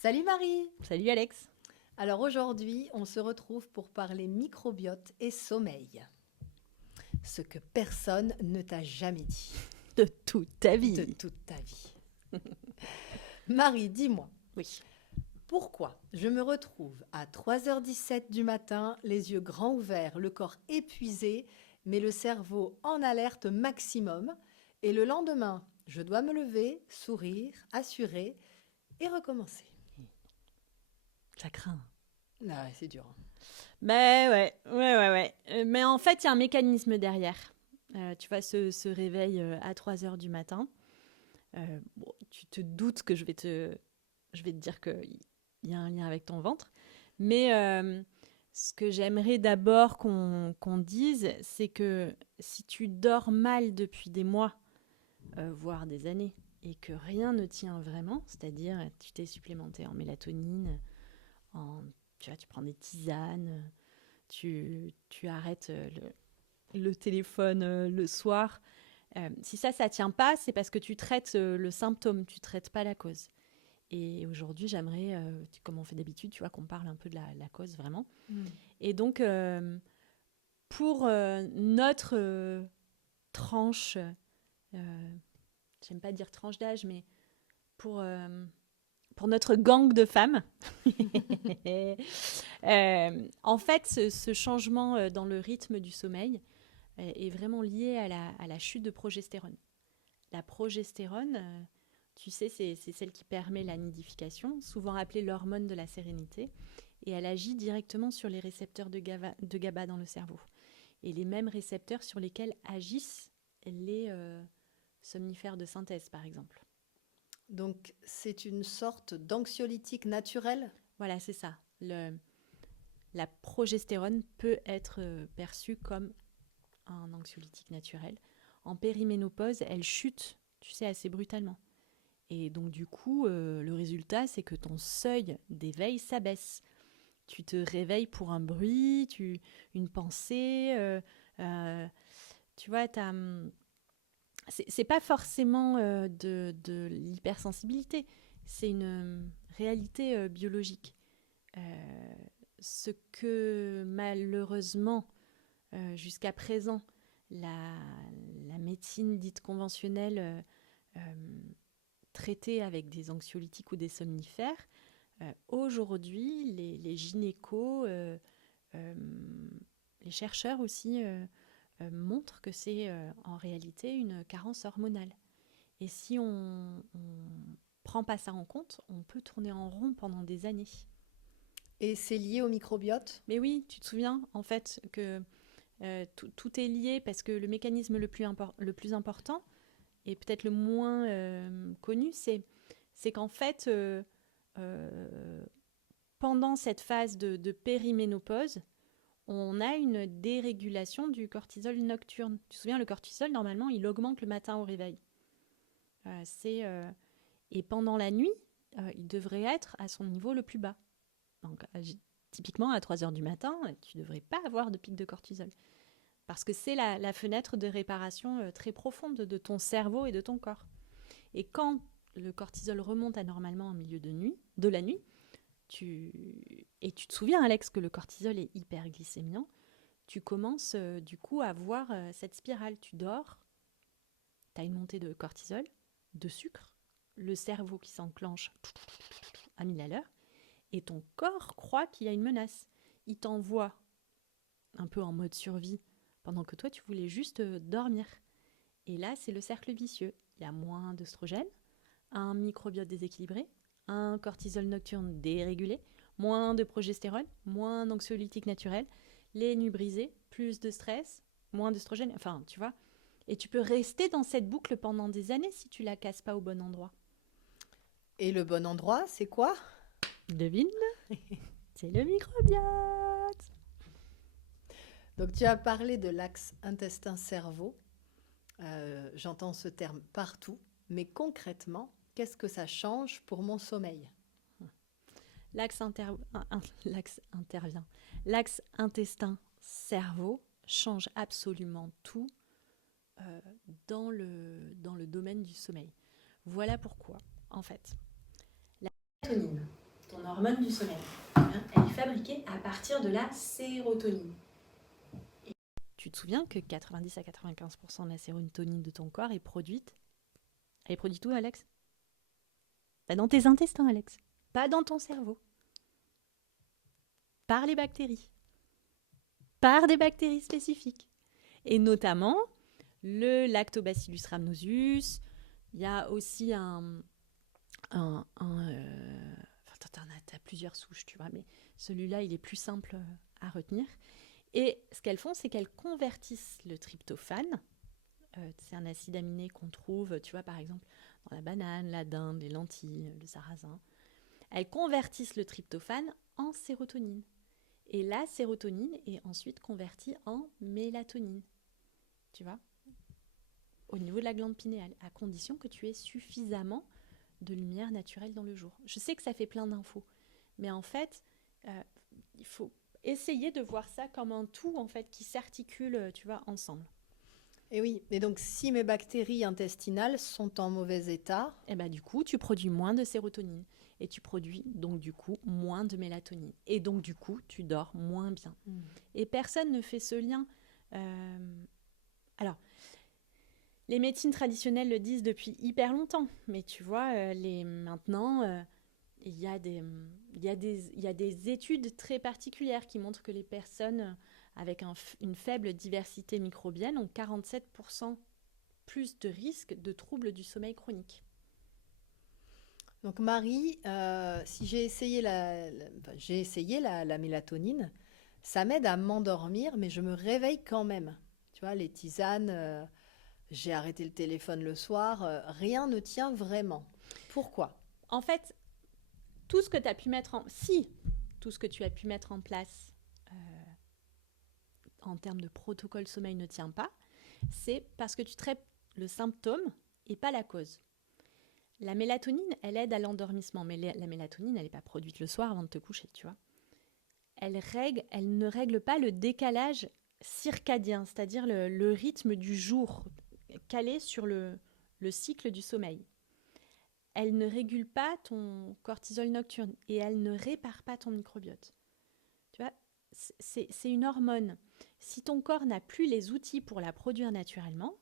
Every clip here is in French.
Salut Marie! Salut Alex. Alors aujourd'hui, on se retrouve pour parler microbiote et sommeil. Ce que personne ne t'a jamais dit De toute ta de vie. toute ta vie. Marie, dis-moi, Oui. pourquoi je me retrouve à 3h17 du matin, les yeux grands ouverts, le corps épuisé, mais le cerveau en alerte maximum, et le lendemain, je dois me lever, sourire, assurer et recommencer. Ça craint. Ah ouais, c'est dur, hein. Mais ouais. Mais en fait, il y a un mécanisme derrière. Tu vois, ce réveil à 3 heures du matin. Bon, tu te doutes que je vais te dire qu'il y a un lien avec ton ventre. Mais ce que j'aimerais d'abord qu'on dise, c'est que si tu dors mal depuis des mois, voire des années, et que rien ne tient vraiment, c'est-à-dire tu t'es supplémenté en mélatonine, en, tu vois, tu prends des tisanes, tu arrêtes le téléphone le soir. Si ça tient pas, c'est parce que tu traites le symptôme, tu traites pas la cause. Et aujourd'hui, j'aimerais, comme on fait d'habitude, tu vois, qu'on parle un peu de la cause vraiment. Et donc, pour notre tranche, j'aime pas dire tranche d'âge, mais pour, euh, pour notre gang de femmes, en fait, ce changement dans le rythme du sommeil est vraiment lié à la chute de progestérone. La progestérone, tu sais, c'est celle qui permet la nidification, souvent appelée l'hormone de la sérénité, et elle agit directement sur les récepteurs de GABA dans le cerveau. Et les mêmes récepteurs sur lesquels agissent les somnifères de synthèse, par exemple. Donc, c'est une sorte d'anxiolytique naturel. Voilà, c'est ça. La progestérone peut être perçue comme un anxiolytique naturel. En périménopause, elle chute, tu sais, assez brutalement. Et donc, du coup, le résultat, c'est que ton seuil d'éveil s'abaisse. Tu te réveilles pour un bruit, une pensée. Tu vois, c'est pas forcément de l'hypersensibilité, c'est une réalité biologique. Euh, Ce que malheureusement, jusqu'à présent, la, la médecine dite conventionnelle euh, traitée avec des anxiolytiques ou des somnifères, aujourd'hui, les gynécos, euh, les chercheurs aussi montrent que c'est en réalité une carence hormonale. Et si on prend pas ça en compte, on peut tourner en rond pendant des années. Et c'est lié au microbiote. Mais oui, tu te souviens en fait que tout est lié parce que le mécanisme le plus important et peut-être le moins connu, c'est qu'en fait, euh, pendant cette phase de périménopause, on a une dérégulation du cortisol nocturne. Tu te souviens, le cortisol, normalement, il augmente le matin au réveil. Euh, c'est, euh, et pendant la nuit, il devrait être à son niveau le plus bas. Donc, typiquement, à 3 heures du matin, tu ne devrais pas avoir de pic de cortisol. Parce que c'est la fenêtre de réparation très profonde de ton cerveau et de ton corps. Et quand le cortisol remonte anormalement en milieu de la nuit, et tu te souviens, Alex, que le cortisol est hyperglycémiant, tu commences du coup à voir cette spirale. Tu dors, tu as une montée de cortisol, de sucre, le cerveau qui s'enclenche à 1000 à l'heure, et ton corps croit qu'il y a une menace. Il t'envoie un peu en mode survie, pendant que toi, tu voulais juste dormir. Et là, c'est le cercle vicieux. Il y a moins d'œstrogène, un microbiote déséquilibré, un cortisol nocturne dérégulé, moins de progestérone, moins d'anxiolytiques naturels, les nuits brisées, plus de stress, moins d'œstrogène, enfin, tu vois. Et tu peux rester dans cette boucle pendant des années si tu la casses pas au bon endroit. Et le bon endroit, c'est quoi? Devine, c'est le microbiote. Donc, tu as parlé de l'axe intestin-cerveau. J'entends ce terme partout. Mais concrètement, qu'est-ce que ça change pour mon sommeil? L'axe, l'axe intervient. L'axe intestin-cerveau change absolument tout euh, dans le domaine du sommeil. Voilà pourquoi, en fait. La mélatonine. l'hormone du sommeil. Hein, elle est fabriquée à partir de la sérotonine. Tu te souviens que 90 à 95% de la sérotonine de ton corps est produite. Elle est produite où, Alex? Pas dans tes intestins, Alex. Pas dans ton cerveau. Par les bactéries. Par des bactéries spécifiques. Et notamment le Lactobacillus rhamnosus. Il y a aussi t'as plusieurs souches, tu vois, mais celui-là, il est plus simple à retenir. Et ce qu'elles font, c'est qu'elles convertissent le tryptophane. C'est un acide aminé qu'on trouve, tu vois, par exemple, dans la banane, la dinde, les lentilles, le sarrasin. Elles convertissent le tryptophane en sérotonine. Et la sérotonine est ensuite convertie en mélatonine. Tu vois, au niveau de la glande pinéale, à condition que tu aies suffisamment de lumière naturelle dans le jour. Je sais que ça fait plein d'infos, mais en fait, il faut essayer de voir ça comme un tout en fait qui s'articule, tu vois, ensemble. Et oui, et donc si mes bactéries intestinales sont en mauvais état, Et bah du coup, tu produis moins de sérotonine et tu produis donc du coup moins de mélatonine et donc du coup, tu dors moins bien. Et personne ne fait ce lien. Alors, les médecines traditionnelles le disent depuis hyper longtemps, mais tu vois, maintenant, il y a des études très particulières qui montrent que les personnes avec une faible diversité microbienne ont 47% plus de risques de troubles du sommeil chronique. donc Marie, si j'ai essayé la mélatonine, ça m'aide à m'endormir, mais je me réveille quand même. Tu vois, les tisanes, j'ai arrêté le téléphone le soir, rien ne tient vraiment. Pourquoi? En fait, tout ce que tu as pu mettre tout ce que tu as pu mettre en place en termes de protocole sommeil ne tient pas, c'est parce que tu traites le symptôme et pas la cause. La mélatonine, elle aide à l'endormissement, mais la mélatonine, elle n'est pas produite le soir avant de te coucher, tu vois. Elle ne règle pas le décalage circadien, c'est-à-dire le rythme du jour calé sur le cycle du sommeil. Elle ne régule pas ton cortisol nocturne et elle ne répare pas ton microbiote. Tu vois, c'est une hormone. Si ton corps n'a plus les outils pour la produire naturellement,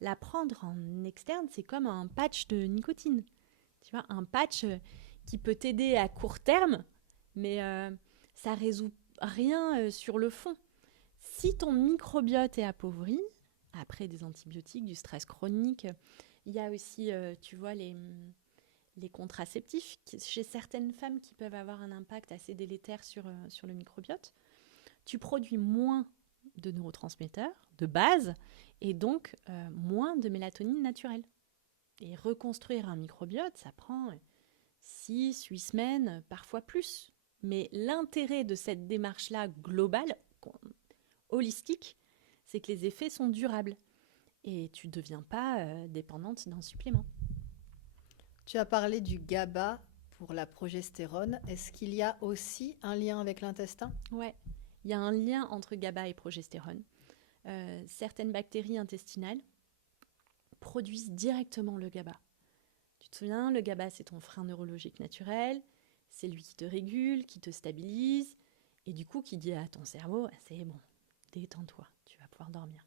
la prendre en externe, c'est comme un patch de nicotine. Tu vois, un patch qui peut t'aider à court terme, mais ça résout rien sur le fond. Si ton microbiote est appauvri, après des antibiotiques, du stress chronique, il y a aussi, tu vois, les contraceptifs chez certaines femmes qui peuvent avoir un impact assez délétère sur le microbiote. Tu produis moins de neurotransmetteurs de base et donc moins de mélatonine naturelle. Et reconstruire un microbiote, ça prend 6-8 semaines, parfois plus. Mais l'intérêt de cette démarche-là globale, holistique, c'est que les effets sont durables. Et tu ne deviens pas dépendante d'un supplément. Tu as parlé du GABA pour la progestérone. Est-ce qu'il y a aussi un lien avec l'intestin? Ouais, il y a un lien entre GABA et progestérone. Certaines bactéries intestinales produisent directement le GABA. Tu te souviens, le GABA, c'est ton frein neurologique naturel, c'est lui qui te régule, qui te stabilise, et du coup qui dit à ton cerveau, c'est bon, détends-toi, tu vas pouvoir dormir.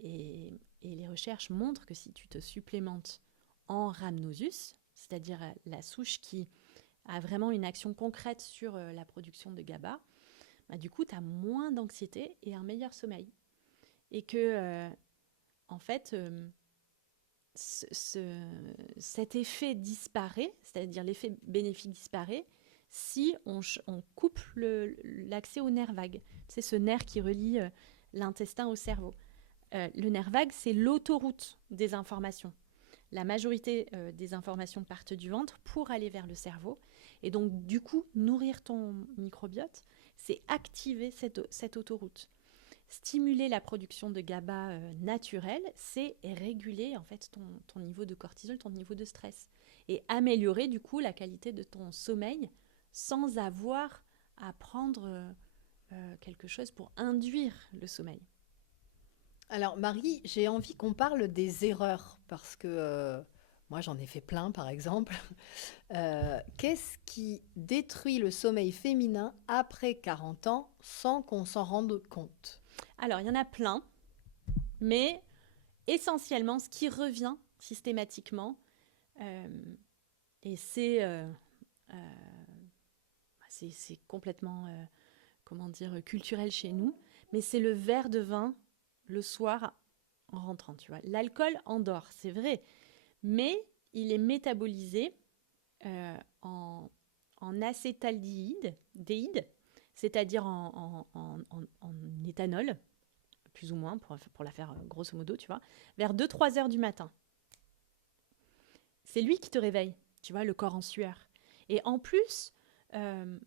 Et les recherches montrent que si tu te supplémentes en rhamnosus, c'est-à-dire la souche qui a vraiment une action concrète sur la production de GABA, bah, du coup, tu as moins d'anxiété et un meilleur sommeil. Et que, en fait, cet effet disparaît, c'est-à-dire l'effet bénéfique disparaît, si on coupe l'accès au nerf vague. C'est ce nerf qui relie l'intestin au cerveau. Le nerf vague, c'est l'autoroute des informations. La majorité des informations partent du ventre pour aller vers le cerveau. Et donc, du coup, nourrir ton microbiote, c'est activer cette autoroute. Stimuler la production de GABA naturelle, c'est réguler en fait ton niveau de cortisol, ton niveau de stress. Et améliorer du coup la qualité de ton sommeil sans avoir à prendre quelque chose pour induire le sommeil. Alors Marie, j'ai envie qu'on parle des erreurs parce que Moi, j'en ai fait plein, par exemple. Qu'est-ce qui détruit le sommeil féminin après 40 ans sans qu'on s'en rende compte? Alors, il y en a plein, mais essentiellement, ce qui revient systématiquement, euh, et c'est complètement, comment dire, culturel chez nous, mais c'est le verre de vin le soir en rentrant, tu vois. L'alcool endort, c'est vrai, mais il est métabolisé en acétaldéhyde, c'est-à-dire en éthanol, plus ou moins, pour la faire grosso modo, tu vois, vers 2-3 heures du matin. C'est lui qui te réveille, tu vois, le corps en sueur. Et en plus,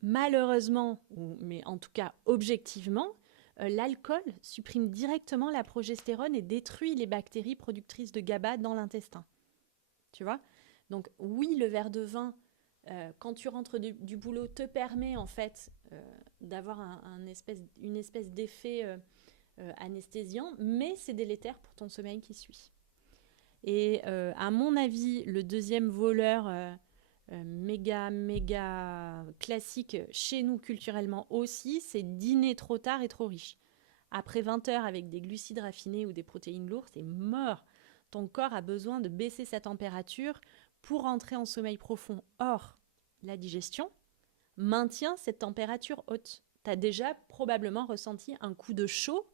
malheureusement, mais en tout cas objectivement, l'alcool supprime directement la progestérone et détruit les bactéries productrices de GABA dans l'intestin. Tu vois? Donc oui, le verre de vin, quand tu rentres du boulot, te permet en fait d'avoir une espèce d'effet anesthésiant, mais c'est délétère pour ton sommeil qui suit. Et à mon avis, le deuxième voleur méga classique chez nous culturellement aussi, c'est dîner trop tard et trop riche. Après 20 heures avec des glucides raffinés ou des protéines lourdes, c'est mort. Ton corps a besoin de baisser sa température pour entrer en sommeil profond. Or, la digestion maintient cette température haute. Tu as déjà probablement ressenti un coup de chaud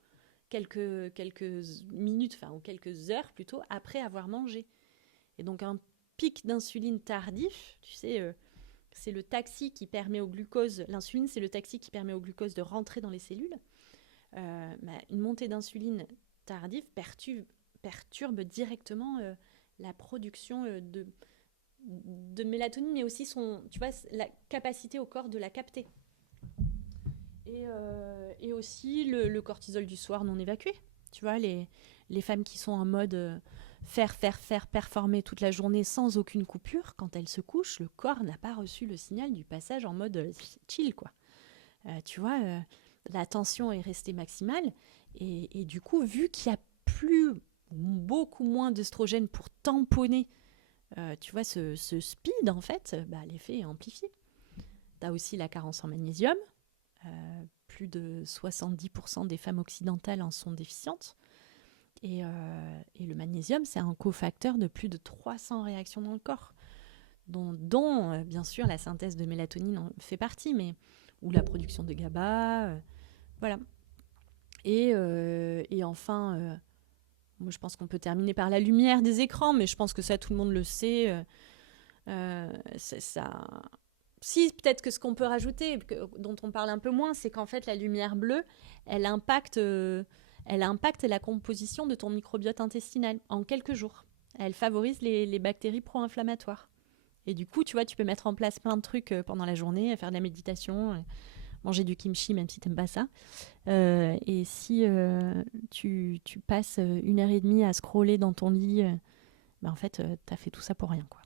quelques minutes, ou quelques heures plutôt, après avoir mangé. Et donc un pic d'insuline tardif, tu sais, c'est le taxi qui permet au glucose, l'insuline c'est le taxi qui permet au glucose de rentrer dans les cellules. Une montée d'insuline tardive perturbe directement la production de mélatonine, mais aussi la capacité au corps de la capter. Et aussi le cortisol du soir non évacué. Tu vois, les femmes qui sont en mode faire performer toute la journée sans aucune coupure, quand elles se couchent, le corps n'a pas reçu le signal du passage en mode chill, quoi. Tu vois, la tension est restée maximale. Et du coup, vu qu'il y a beaucoup moins d'œstrogène pour tamponner, tu vois, ce speed, en fait, l'effet est amplifié. Tu as aussi la carence en magnésium. Plus de 70% des femmes occidentales en sont déficientes. Et le magnésium, c'est un cofacteur de plus de 300 réactions dans le corps, dont bien sûr, la synthèse de mélatonine en fait partie, ou la production de GABA. Voilà. Et enfin, moi, je pense qu'on peut terminer par la lumière des écrans, mais je pense que ça, tout le monde le sait. Ça... Si, peut-être que ce qu'on peut rajouter, dont on parle un peu moins, c'est qu'en fait, la lumière bleue, elle impacte la composition de ton microbiote intestinal en quelques jours. Elle favorise les bactéries pro-inflammatoires. Et du coup, tu vois, tu peux mettre en place plein de trucs pendant la journée, faire de la méditation, manger du kimchi, même si tu n'aimes pas ça. Et si tu passes 1h30 à scroller dans ton lit, en fait, tu as fait tout ça pour rien, quoi.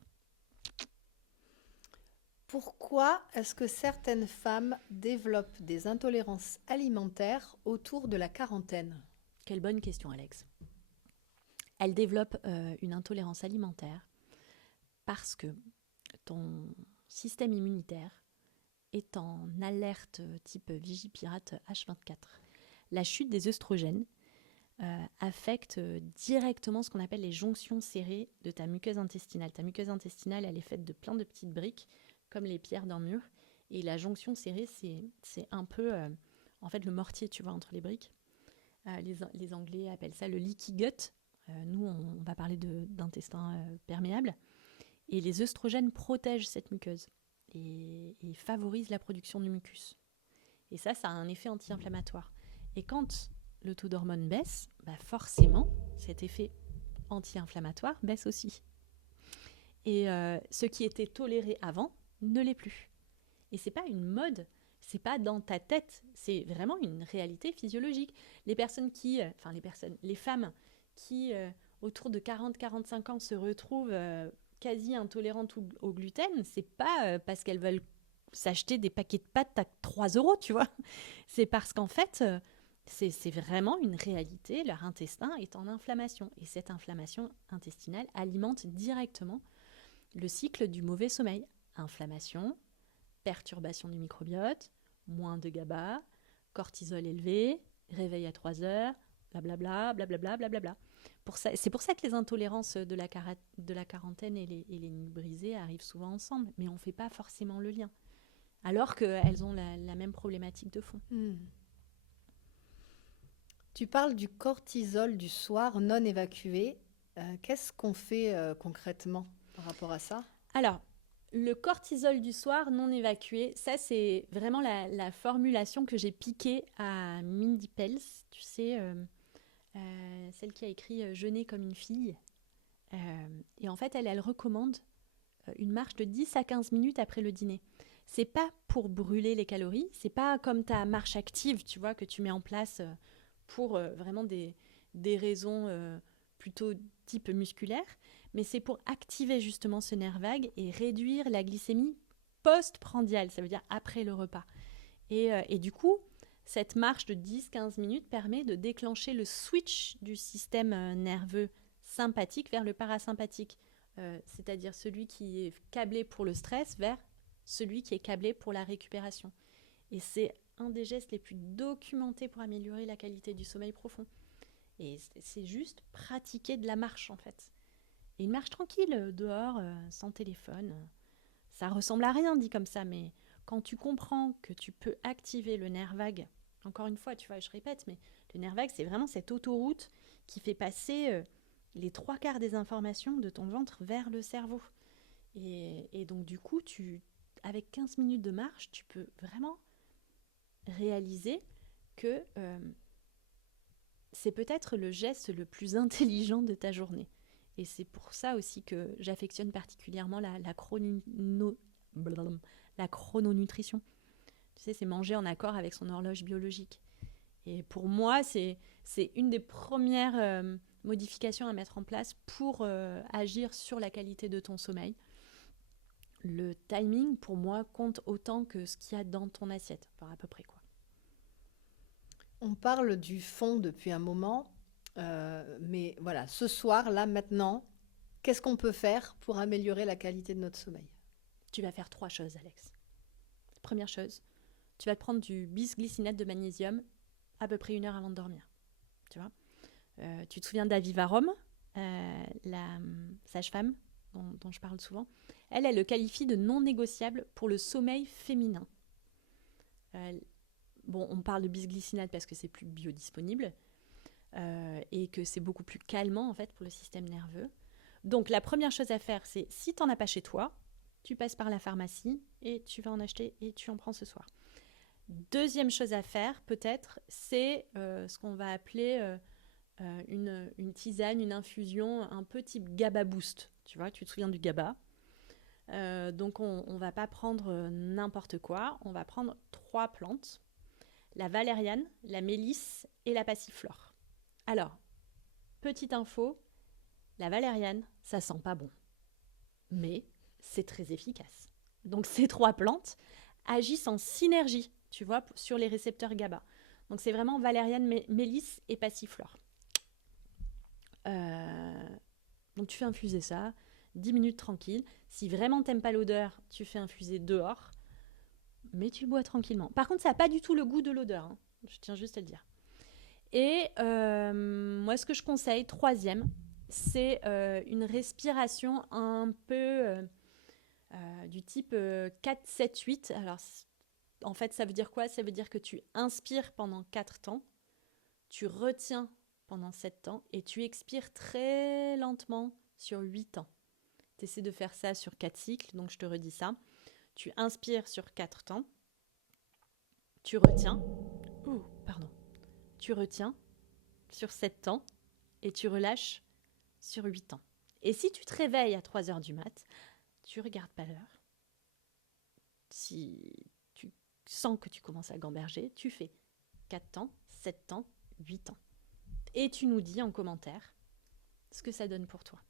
Pourquoi est-ce que certaines femmes développent des intolérances alimentaires autour de la quarantaine? Quelle bonne question, Alex. Elles développent une intolérance alimentaire parce que ton système immunitaire est en alerte type Vigipirate H24. La chute des œstrogènes affecte directement ce qu'on appelle les jonctions serrées de ta muqueuse intestinale. Ta muqueuse intestinale, elle est faite de plein de petites briques, comme les pierres d'un mur. Et la jonction serrée, c'est un peu, en fait, le mortier, tu vois, entre les briques. Les Anglais appellent ça le leaky gut. Nous, on va parler d'intestin perméable. Et les œstrogènes protègent cette muqueuse et favorisent la production du mucus. Et ça a un effet anti-inflammatoire. Et quand le taux d'hormones baisse, forcément, cet effet anti-inflammatoire baisse aussi. Et ce qui était toléré avant ne l'est plus. Et c'est pas une mode, c'est pas dans ta tête, c'est vraiment une réalité physiologique. Les femmes qui, autour de 40-45 ans, se retrouvent quasi intolérantes au gluten, c'est pas parce qu'elles veulent s'acheter des paquets de pâtes à 3 €, tu vois. C'est parce qu'en fait, c'est vraiment une réalité, leur intestin est en inflammation. Et cette inflammation intestinale alimente directement le cycle du mauvais sommeil. Inflammation, perturbation du microbiote, moins de GABA, cortisol élevé, réveil à 3 heures, blablabla, blablabla, blablabla. C'est pour ça que les intolérances de la quarantaine et les nuits brisées arrivent souvent ensemble, mais on ne fait pas forcément le lien, alors qu'elles ont la même problématique de fond. Tu parles du cortisol du soir non évacué. Qu'est-ce qu'on fait concrètement par rapport à ça? Alors, le cortisol du soir non évacué, ça c'est vraiment la formulation que j'ai piquée à Mindy Pels, tu sais, celle qui a écrit Jeûner comme une fille. Et en fait, elle recommande une marche de 10 à 15 minutes après le dîner. C'est pas pour brûler les calories, c'est pas comme ta marche active, tu vois, que tu mets en place pour vraiment des raisons plutôt type musculaire, mais c'est pour activer justement ce nerf vague et réduire la glycémie post-prandiale, ça veut dire après le repas. Et du coup, cette marche de 10-15 minutes permet de déclencher le switch du système nerveux sympathique vers le parasympathique, c'est-à-dire celui qui est câblé pour le stress vers celui qui est câblé pour la récupération. Et c'est un des gestes les plus documentés pour améliorer la qualité du sommeil profond. Et c'est juste pratiquer de la marche en fait. Et une marche tranquille, dehors, sans téléphone, ça ressemble à rien dit comme ça, mais quand tu comprends que tu peux activer le nerf vague, encore une fois, tu vois, je répète, mais le nerf vague, c'est vraiment cette autoroute qui fait passer les 3/4 des informations de ton ventre vers le cerveau. Et donc du coup, avec 15 minutes de marche, tu peux vraiment réaliser que c'est peut-être le geste le plus intelligent de ta journée. Et c'est pour ça aussi que j'affectionne particulièrement la chrononutrition. Tu sais, c'est manger en accord avec son horloge biologique. Et pour moi, c'est une des premières modifications à mettre en place pour agir sur la qualité de ton sommeil. Le timing, pour moi, compte autant que ce qu'il y a dans ton assiette, enfin à peu près quoi. On parle du fond depuis un moment, mais voilà, ce soir, là, maintenant, qu'est-ce qu'on peut faire pour améliorer la qualité de notre sommeil? Tu vas faire 3 choses, Alex. Première chose, tu vas te prendre du bisglycinate de magnésium à peu près 1 heure avant de dormir. Tu vois, tu te souviens d'Aviva Rome, la sage-femme dont je parle souvent. Elle le qualifie de non négociable pour le sommeil féminin. Bon, on parle de bisglycinate parce que c'est plus biodisponible et que c'est beaucoup plus calmant en fait pour le système nerveux. Donc la première chose à faire, c'est si tu n'en as pas chez toi, tu passes par la pharmacie et tu vas en acheter et tu en prends ce soir. Deuxième chose à faire peut-être, c'est ce qu'on va appeler une tisane, une infusion un peu type GABA Boost. Tu vois, tu te souviens du GABA. Donc on ne va pas prendre n'importe quoi, on va prendre 3 plantes. La valériane, la mélisse et la passiflore. Alors, petite info, la valériane, ça sent pas bon. Mais c'est très efficace. Donc ces 3 plantes agissent en synergie, tu vois, sur les récepteurs GABA. Donc c'est vraiment valériane, mélisse et passiflore. Donc tu fais infuser ça, 10 minutes tranquille. Si vraiment t'aimes pas l'odeur, tu fais infuser dehors. Mais tu le bois tranquillement. Par contre, ça n'a pas du tout le goût de l'odeur. Hein. Je tiens juste à le dire. Et moi, ce que je conseille, 3e, c'est une respiration un peu du type 4, 7, 8. Alors, en fait, ça veut dire quoi? Ça veut dire que tu inspires pendant 4 temps, tu retiens pendant 7 temps et tu expires très lentement sur 8 temps. Tu essaies de faire ça sur 4 cycles, donc je te redis ça. Tu inspires sur 4 temps, tu retiens, tu retiens sur 7 temps et tu relâches sur 8 temps. Et si tu te réveilles à 3 heures du mat, tu regardes pas l'heure. Si tu sens que tu commences à gamberger, tu fais 4 temps, 7 temps, 8 temps. Et tu nous dis en commentaire ce que ça donne pour toi.